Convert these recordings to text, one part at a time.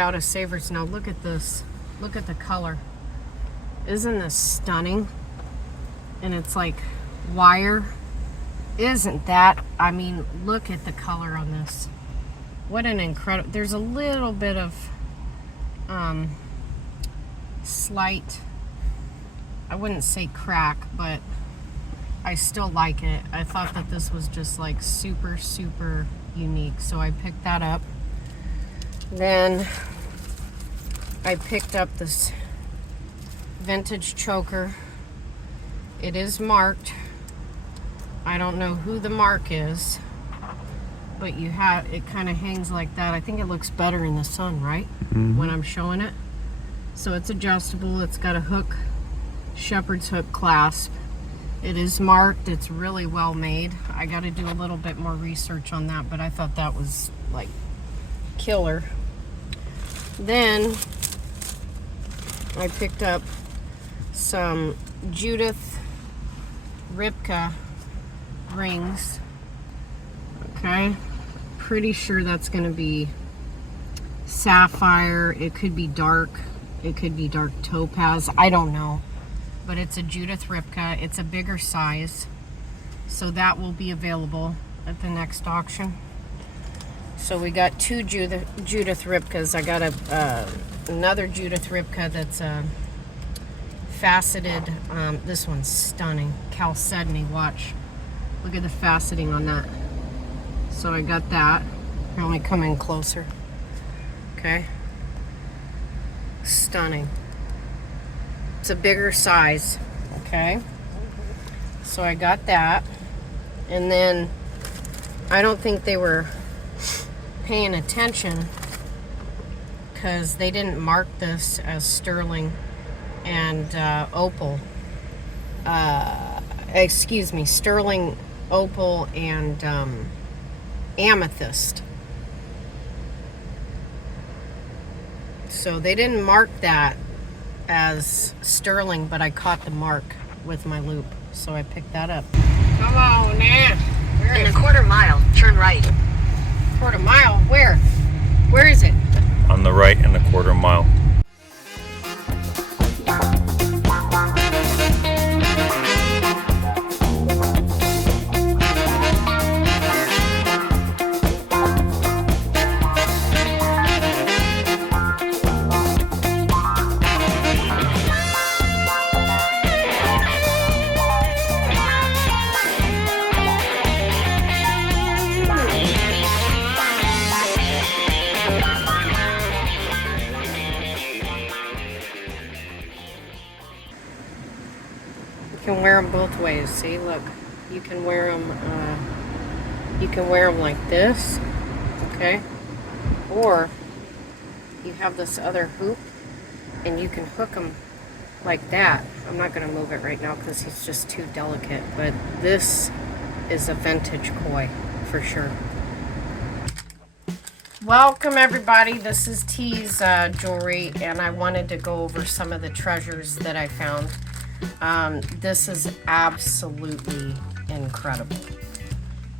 out of Savers. Now look at this. Look at the color. Isn't this stunning? And it's like wire. Isn't that? I mean, look at the color on this. What an incredible... There's a little bit of slight, I wouldn't say crack, but I still like it. I thought that this was just like super, super unique. So I picked that up. Then I picked up this vintage choker. It is marked. I don't know who the mark is, but you have, it kind of hangs like that. I think it looks better in the sun, right? Mm-hmm. When I'm showing it. So it's adjustable. It's got a hook, shepherd's hook clasp. It is marked. It's really well made. I got to do a little bit more research on that, but I thought that was like killer. Then I picked up some Judith Ripka rings. Okay, pretty sure that's going to be sapphire. It could be dark. It could be dark topaz. I don't know. But it's a Judith Ripka. It's a bigger size. So that will be available at the next auction. So we got two Judith Ripkas. I got another Judith Ripka that's faceted. This one's stunning. Chalcedony, watch. Look at the faceting on that. So I got that. Let me come in closer. Okay. Stunning. It's a bigger size. Okay. So I got that. And then I don't think they were paying attention because they didn't mark this as sterling and opal. Excuse me, sterling, opal, and amethyst. So they didn't mark that as sterling, but I caught the mark with my loop, so I picked that up. Come on now. In a quarter mile, turn right. Quarter mile? Where? Where is it? On the right in a quarter mile. You can wear them both ways. See, look, you can wear them. You can wear them like this, okay? Or you have this other hoop, and you can hook them like that. I'm not going to move it right now because he's just too delicate. But this is a vintage koi for sure. Welcome everybody. This is T's jewelry, and I wanted to go over some of the treasures that I found. This is absolutely incredible.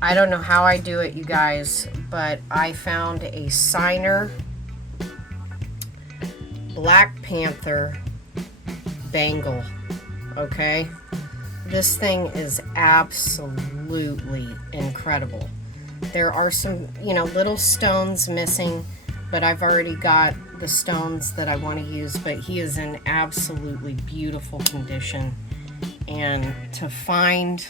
I don't know how I do it, you guys, but I found a Ciner Black Panther Bangle. Okay, this thing is absolutely incredible. There are some, you know, little stones missing, but I've already got the stones that I want to use. But he is in absolutely beautiful condition, and to find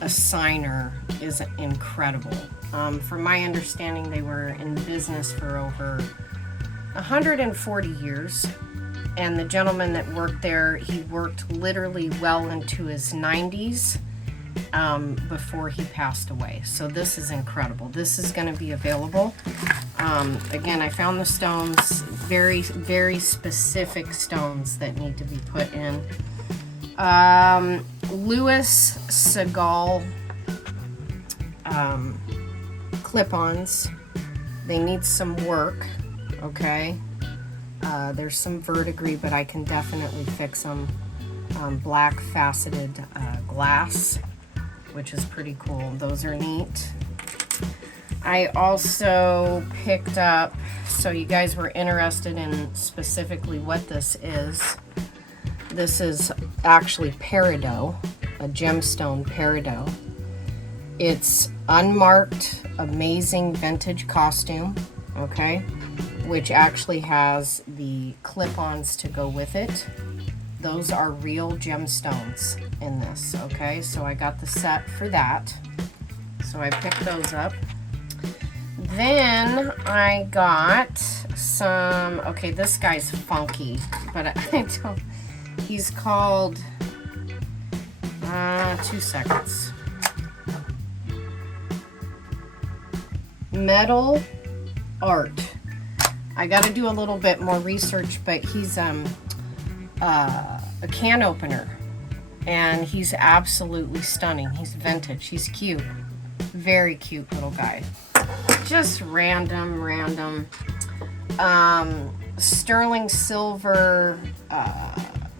a Ciner is incredible. From my understanding, they were in business for over 140 years, and the gentleman that worked there, he worked literally well into his 90s before he passed away. So this is incredible. This is going to be available. Again, I found the stones, very, very specific stones that need to be put in. Louis Segal clip-ons. They need some work, okay? There's some verdigris, but I can definitely fix them. Black faceted glass, which is pretty cool. Those are neat. I also picked up, so you guys were interested in specifically what this is. This is actually Peridot, a gemstone Peridot. It's unmarked, amazing vintage costume, okay? Which actually has the clip-ons to go with it. Those are real gemstones in this, okay? So I got the set for that. So I picked those up. Then I got some, okay, this guy's funky, but I don't, he's called, 2 seconds. Metal Art. I got to do a little bit more research, but he's a can opener, and he's absolutely stunning. He's vintage. He's cute. Very cute little guy. Just random. Sterling silver,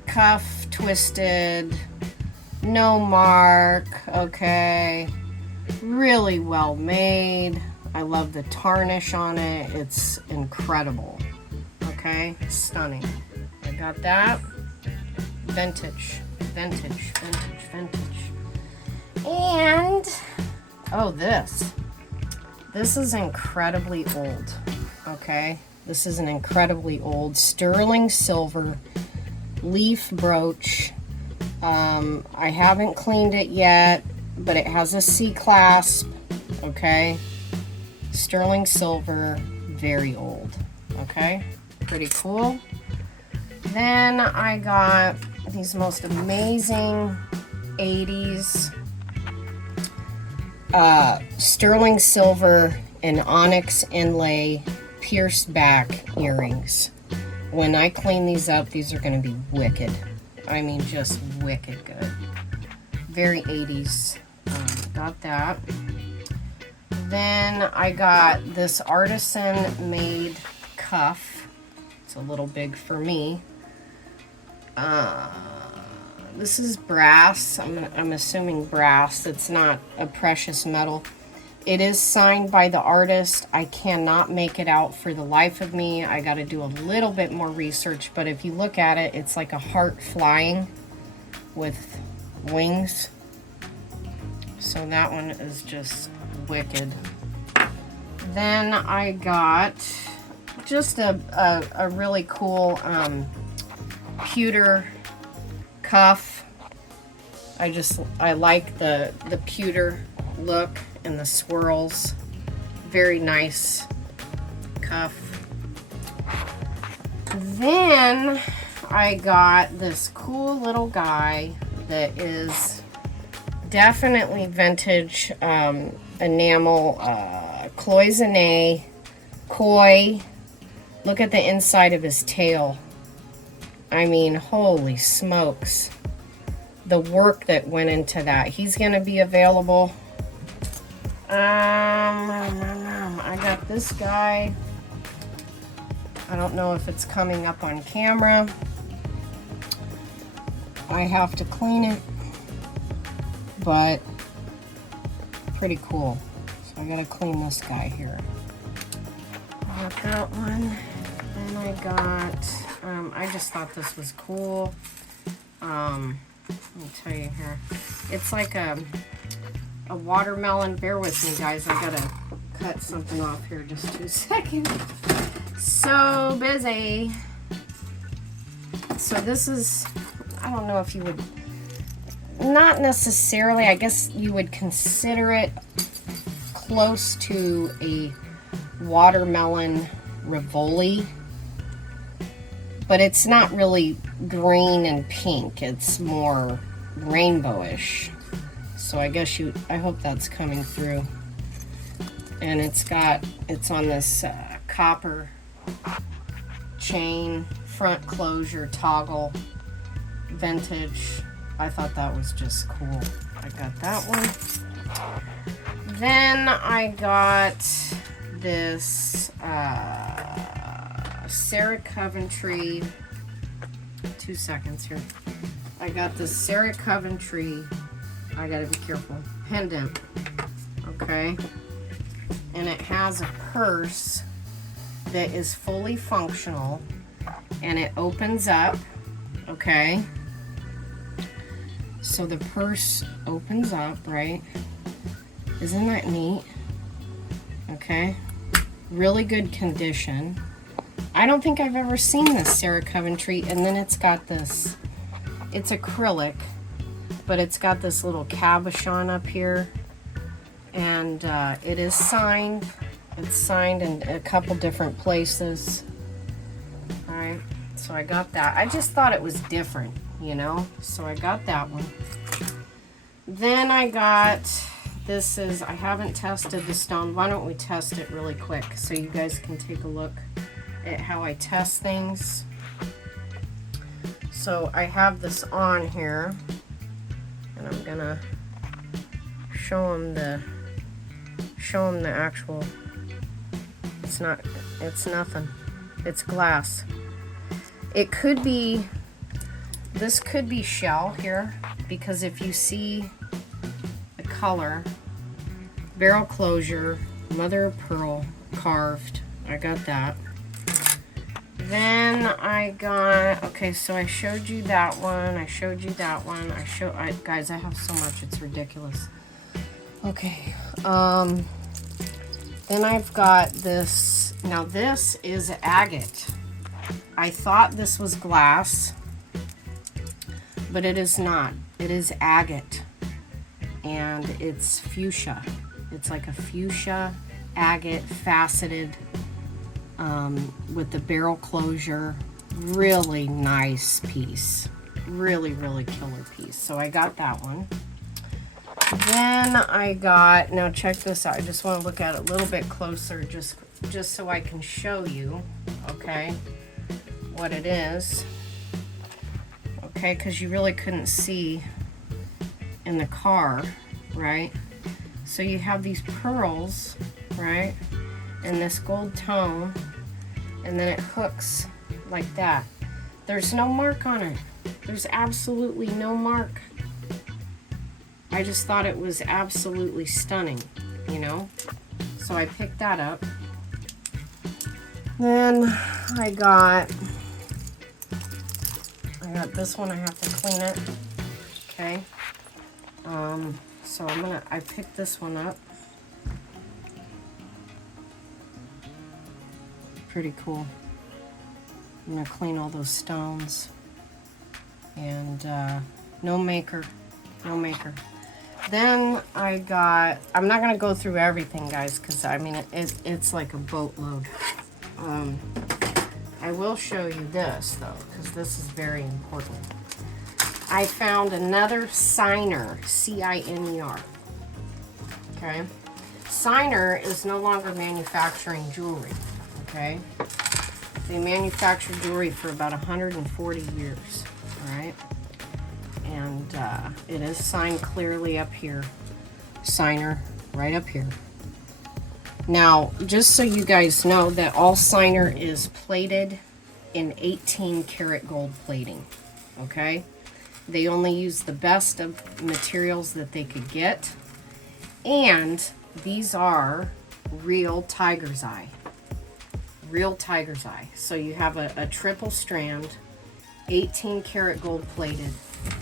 cuff twisted, no mark, okay. Really well made. I love the tarnish on it. It's incredible. Okay, stunning. I got that. Vintage. And, oh, this is incredibly old. Okay, this is an incredibly old sterling silver leaf brooch. I haven't cleaned it yet, but it has a C clasp. Okay, sterling silver, very old. Okay, pretty cool. Then I got these most amazing 80s sterling silver and onyx inlay pierced back earrings. When I clean these up, these are going to be wicked. I mean, just wicked good. Very 80s. Got that. Then I got this Artisan-Made cuff. It's a little big for me. This is brass. I'm assuming brass. It's not a precious metal. It is signed by the artist. I cannot make it out for the life of me. I got to do a little bit more research, but if you look at it, it's like a heart flying with wings. So that one is just wicked. Then I got just a really cool pewter cuff. I like the pewter look and the swirls. Very nice cuff. Then I got this cool little guy that is definitely vintage enamel, cloisonne, koi. Look at the inside of his tail. I mean, holy smokes. The work that went into that. He's going to be available. I got this guy. I don't know if it's coming up on camera. I have to clean it, but pretty cool. So I gotta clean this guy here. I got that one. Then I got, I just thought this was cool. Let me tell you here. It's like a watermelon. Bear with me, guys. I gotta cut something off here. Just 2 seconds. So busy. So this is, I don't know if you would, not necessarily, I guess you would consider it close to a watermelon Rivoli, but it's not really green and pink. It's more rainbowish. So I guess I hope that's coming through. And it's on this copper chain, front closure, toggle, vintage. I thought that was just cool. I got that one. Then I got this Sera Coventry. 2 seconds here. I got this Sera Coventry. I gotta be careful. Pendant. Okay. and it has a purse that is fully functional, and it opens up, okay? So the purse opens up, right? Isn't that neat? Okay. Really good condition. I don't think I've ever seen this Sera Coventry. And then it's got this, it's acrylic, but it's got this little cabochon up here. And it is signed. It's signed in a couple different places. All right, so I got that. I just thought it was different, you know? So I got that one. Then I got, this is, I haven't tested the stone. Why don't we test it really quick so you guys can take a look at how I test things. So I have this on here, and I'm gonna show them the actual, it's nothing. It's glass. It could be, this could be shell here, because if you see the color, barrel closure, mother of pearl, carved, I got that. Then I got, okay, so I showed you that one, I showed you that one, guys, I have so much, it's ridiculous. Okay, then I've got this, now this is agate. I thought this was glass, but it is not. It is agate, and it's fuchsia. It's like a fuchsia agate faceted with the barrel closure. Really nice piece. Really, really killer piece. So I got that one. Then I got, now check this out. I just want to look at it a little bit closer just so I can show you, okay, what it is. Okay, because you really couldn't see in the car, right? So you have these pearls, right, and this gold tone, and then it hooks like that. There's no mark on it. There's absolutely no mark. I just thought it was absolutely stunning, you know? So I picked that up. Then I got this one. I have to clean it. Okay. So I picked this one up. Pretty cool. I'm gonna clean all those stones. And no maker. Then I got, I'm not going to go through everything, guys, because I mean, it's like a boatload. I will show you this, though, because this is very important. I found another Ciner, C-I-N-E-R. Okay? Ciner is no longer manufacturing jewelry. Okay? They manufacture jewelry for about 140 years. All right? And it is signed clearly up here. Ciner, right up here. Now, just so you guys know that all Ciner is plated in 18 karat gold plating. Okay? They only use the best of materials that they could get. And these are real tiger's eye. Real tiger's eye. So you have a triple strand, 18 karat gold plated.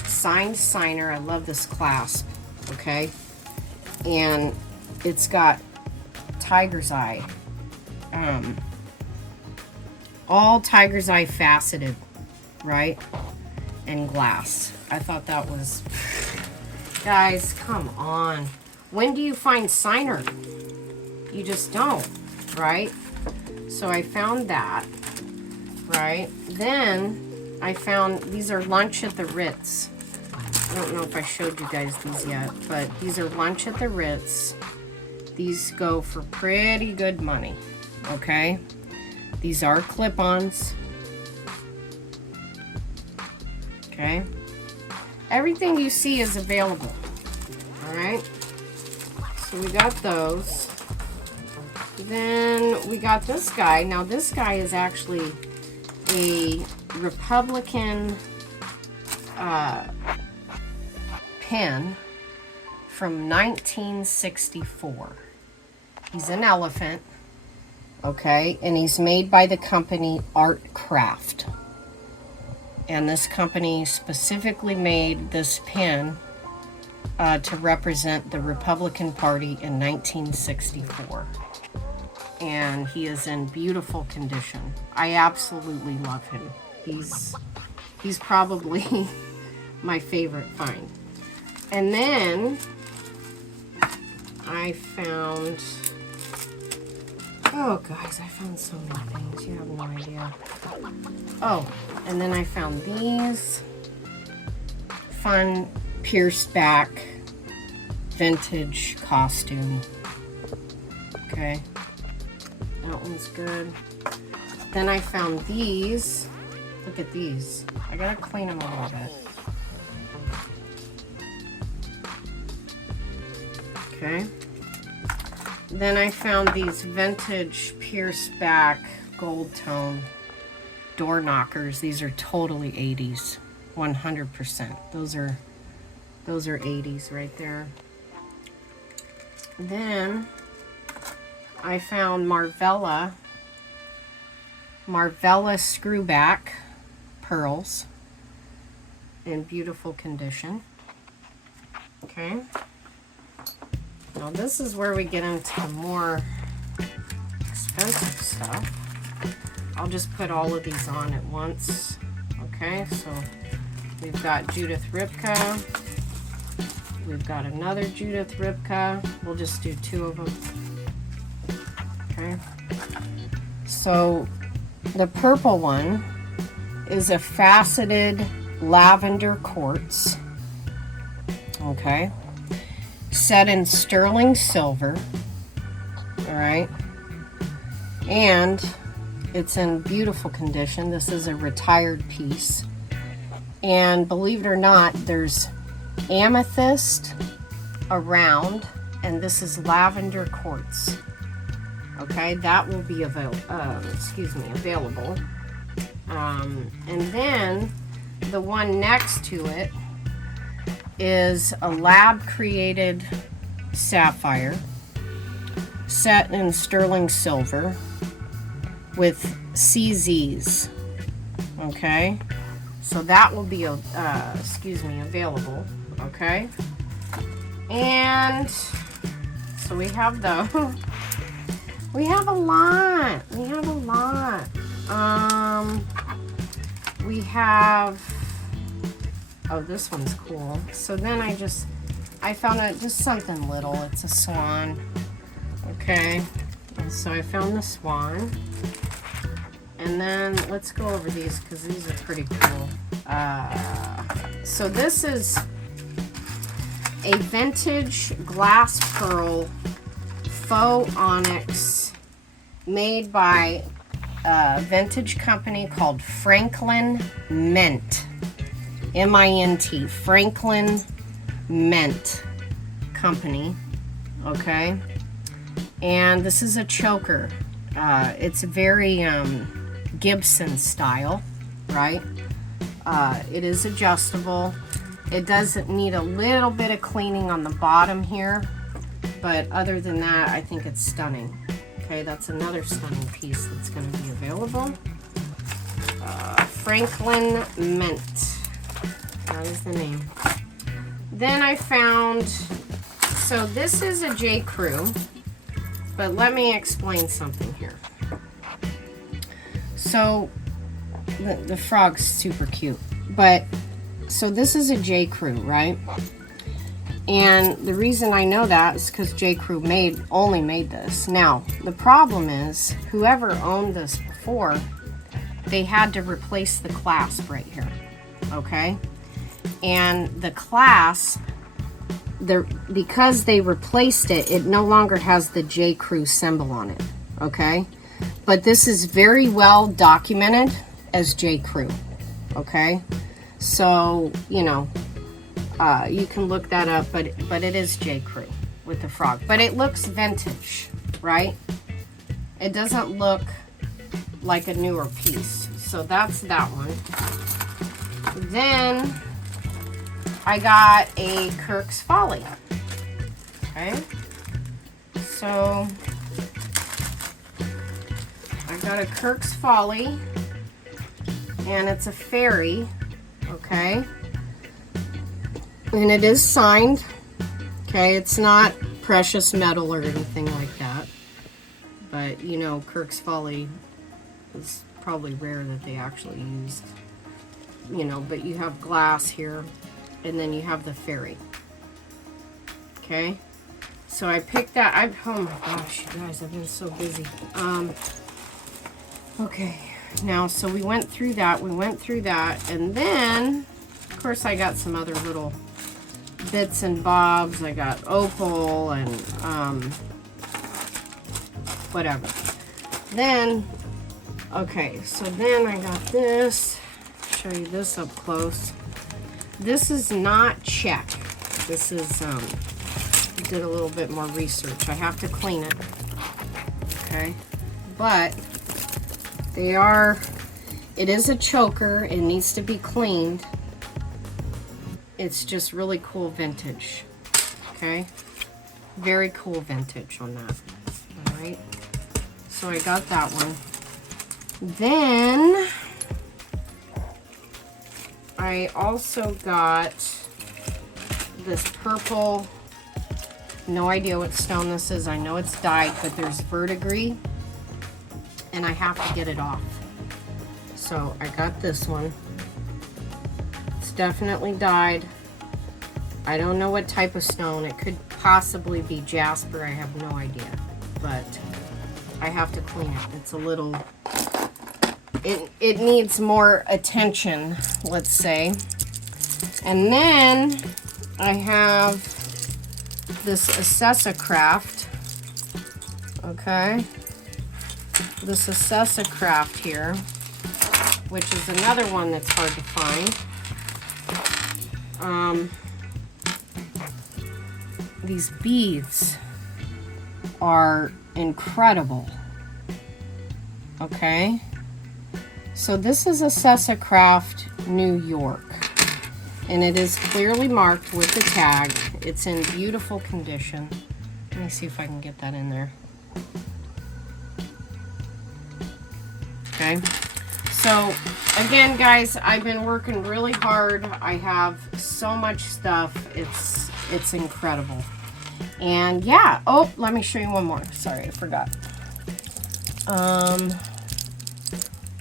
Signed Ciner. I love this clasp, okay? And it's got tiger's eye. All tiger's eye faceted, right? And glass. I thought that was... Guys, come on. When do you find Ciner? You just don't, right? So I found that, right? Then I found, these are lunch at the Ritz. I don't know if I showed you guys these yet, but these are lunch at the Ritz. These go for pretty good money, okay? These are clip-ons. Okay? Everything you see is available, all right? So we got those. Then we got this guy. Now this guy is actually a Republican pen from 1964. He's an elephant, okay? And he's made by the company Art Craft. And this company specifically made this pin to represent the Republican Party in 1964. And he is in beautiful condition. I absolutely love him. He's probably my favorite find. And then I found, oh guys, I found so many things, you have no idea. Oh, and then I found these fun pierced back vintage costume. Okay, that one's good. Then I found these. Look at these. I gotta clean them a little bit. Okay. Then I found these vintage pierced back gold tone door knockers. These are totally 80s, 100%. Those are 80s right there. Then I found Marvella screwback pearls in beautiful condition. Okay. Now this is where we get into the more expensive stuff. I'll just put all of these on at once. Okay, so we've got Judith Ripka. We've got another Judith Ripka. We'll just do 2 of them. Okay. So the purple one is a faceted lavender quartz. Okay. Set in sterling silver. All right. And it's in beautiful condition. This is a retired piece. And believe it or not, there's amethyst around, and this is lavender quartz. Okay, that will be available. And then the one next to it is a lab created sapphire set in sterling silver with CZs. Okay, so that will be available. Okay, and so we have those. We have a lot. We have, oh, this one's cool. So then I found just something little. It's a swan. Okay, and so I found the swan. And then let's go over these because these are pretty cool. So this is a vintage glass pearl faux onyx made by a vintage company called Franklin Mint. M-I-N-T. Franklin Mint Company. Okay. And this is a choker. It's very Gibson style, right? It is adjustable. It does need a little bit of cleaning on the bottom here, but other than that, I think it's stunning. Okay, that's another stunning piece that's going to be available. Franklin Mint. That is the name. Then I found, so this is a J. Crew, but let me explain something here. So the frog's super cute, but so this is a J. Crew, right? And the reason I know that is because J. Crew only made this. Now, the problem is, whoever owned this before, they had to replace the clasp right here, okay? And the clasp, because they replaced it, it no longer has the J. Crew symbol on it, okay? But this is very well documented as J. Crew, okay? So, you know, you can look that up, but it is J. Crew with the frog. But it looks vintage, right? It doesn't look like a newer piece. So that's that one. Then I got a Kirk's Folly. Okay. So I got a Kirk's Folly, and it's a fairy, okay? And it is signed, okay? It's not precious metal or anything like that. But, you know, Kirk's Folly is probably rare that they actually used, you know, but you have glass here, and then you have the fairy. Okay? So I picked that. Oh my gosh, you guys, I've been so busy. Okay, now, so we went through that, and then, of course, I got some other little bits and bobs. I got opal and, whatever. Then, okay, so then I got this. Show you this up close. This is not check. This is, did a little bit more research. I have to clean it, okay? But they are, it is a choker. It needs to be cleaned. It's just really cool vintage, okay? Very cool vintage on that, all right? So I got that one. Then I also got this purple, no idea what stone this is. I know it's dyed, but there's verdigris, and I have to get it off. So I got this one. It's definitely dyed. I don't know what type of stone. It could possibly be jasper. I have no idea, but I have to clean it. It's a little, it needs more attention, let's say. And then I have this Assessa Craft, okay? This Assessa Craft here, which is another one that's hard to find. These beads are incredible, okay? So this is Assessa Craft, New York. And it is clearly marked with the tag. It's in beautiful condition. Let me see if I can get that in there. Okay. So, again, guys, I've been working really hard. I have so much stuff. It's incredible. And, yeah. Oh, let me show you one more. Sorry, I forgot.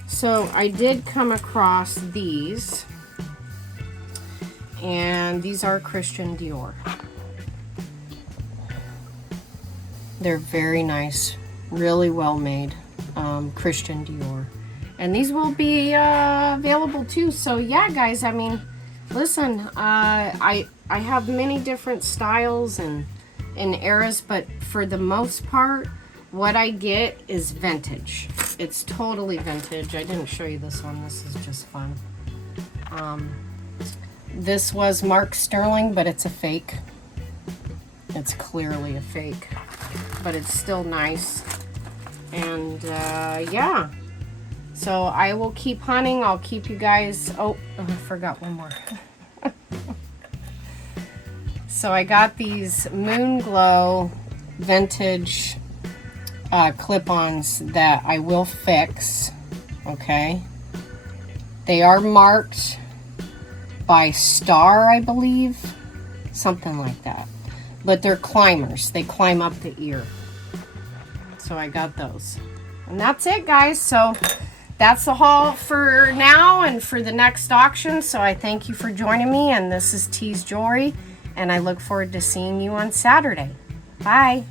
So, I did come across these. And these are Christian Dior. They're very nice, really well made, Christian Dior. And these will be available too. So yeah, guys, I mean, listen, I have many different styles and eras, but for the most part, what I get is vintage. It's totally vintage. I didn't show you this one. This is just fun. This was Mark Sterling, but it's a fake. It's clearly a fake, but it's still nice. And yeah, so I will keep hunting. I'll keep you guys. Oh, I forgot one more. So I got these Moon Glow vintage clip-ons that I will fix. Okay, they are marked by Star, I believe, something like that. But they're climbers. They climb up the ear. So I got those. And that's it, guys. So that's the haul for now and for the next auction. So I thank you for joining me. And this is T's Jewelry. And I look forward to seeing you on Saturday. Bye.